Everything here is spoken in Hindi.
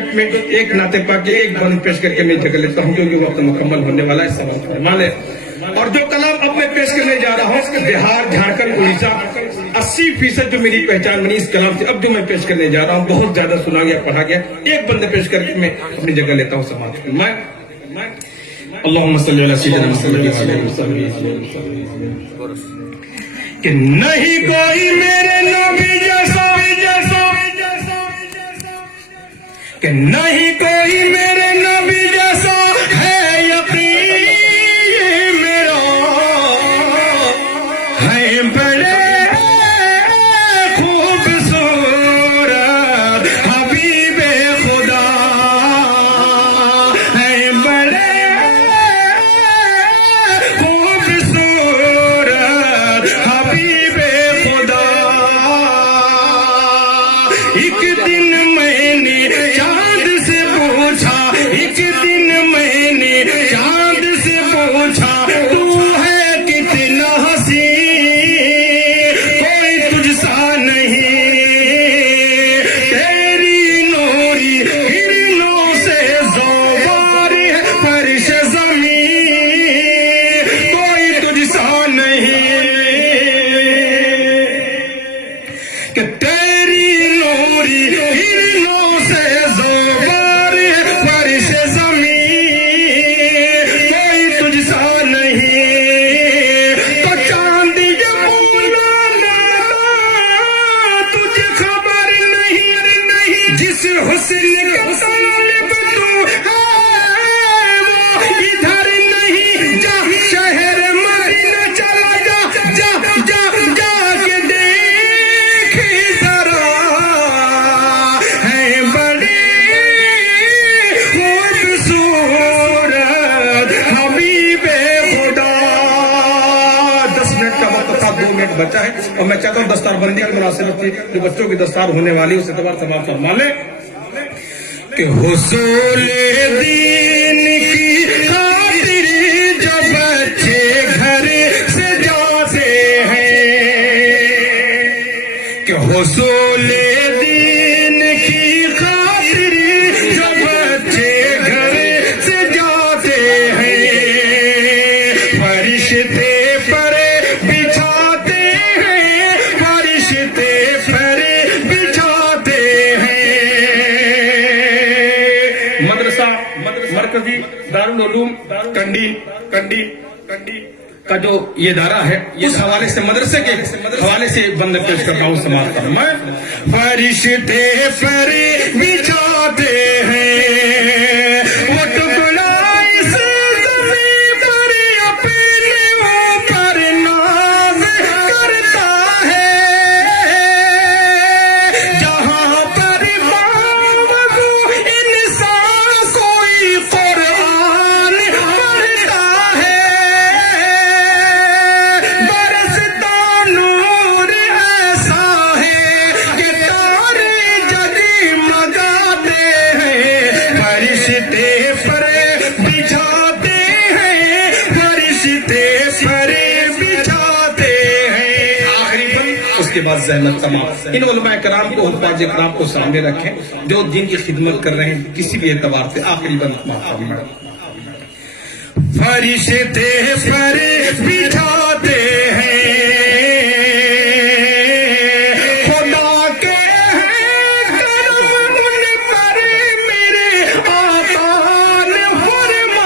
मिनट में एक नाते पाके एक बंद पेश करके मैं जगह लेता हूँ, क्योंकि वक्त मुकम्मल होने वाला है। सवाल फरमाने और जो कलाम अब मैं पेश करने जा रहा हूँ, बिहार झारखंड उड़ीसा 80% जो मेरी पहचान बनी इस कलाम से। अब जो मैं पेश करने जा रहा हूँ बहुत ज्यादा सुना गया, पढ़ा गया, एक बंद पेश करके मैं अपनी जगह लेता हूँ। समाज मैं अल्लाहुम्मा सल्ली अला सय्यिदिना मुहम्मद कि नहीं कोई मेरे नबी जैसा, कि नहीं कोई मेरे नबी जैसा है यकीन मेरा, है बड़े खूबसूरत हबीबे खुदा, है बड़े खूबसूरत हबीबे खुदा। एक दिन मैंने चांद से पूछा, एक दिन मैंने चांद से पूछा, तू है कितना हंसी, कोई तुझसा नहीं, तेरी नूरी हिरनों से ज़ोबार है फर्श ज़मीं, कोई तुझसा नहीं, कि तेरी नूरी हिरनों से ज़ोबार है फर्श ज़मीं, कोई तुझसा नहीं। तो चांद ये बोला तुझे खबर नहीं, जिस हुस्न का तालिब तू है वो इधर नहीं, जा शहर मदीना चला जा, जा जा जा के देख जरा, है बड़ी खूबसूरत हबीबे खुदा। 10 मिनट का वक्त था, 2 मिनट बचा है और मैं चाहता हूँ दस्तारबंदी की मुनासिबत से जो बच्चों की दस्तार होने वाली है उस एतबार से माफ फरमा ले कि हुसूल दीन की खातिर जो बच्चे घर से जाते हैं, कि हुसूल दीन की खातिर जो बच्चे घर से जाते हैं, फरिश्ते पर बिछाते हैं, फरिश्ते पर बिछाते हैं। मदरसा मरकजी दारुल उलूम कंडी का जो ये दारा है, इस हवाले से मदरसे के हवाले से बंद पेश करता हूँ। समाप्त कर मैं फरिश्ते पर बिछाते हैं, वो टुकड़ा इस ज़मीं पर अपने ऊपर नाज़ करता है, जहाँ पर बावजू इंसान कोई कुरान पढ़ता है, बरसता नूर ऐसा है कि तारे जगमगाते हैं, फरिश्ते पर बिछाते हैं, फरिश्ते पर बिछाते हैं। आखिरी बंद, उसके बाद ज़हमत तमाम। इन उलमा कराम को, हुफ़ाज़ कराम को सामने रखें जो दिन की खिदमत कर रहे हैं किसी भी एतबार से। आखिरी बंद माफ फरमाएं। फरिश्ते पर बिछाते हैं,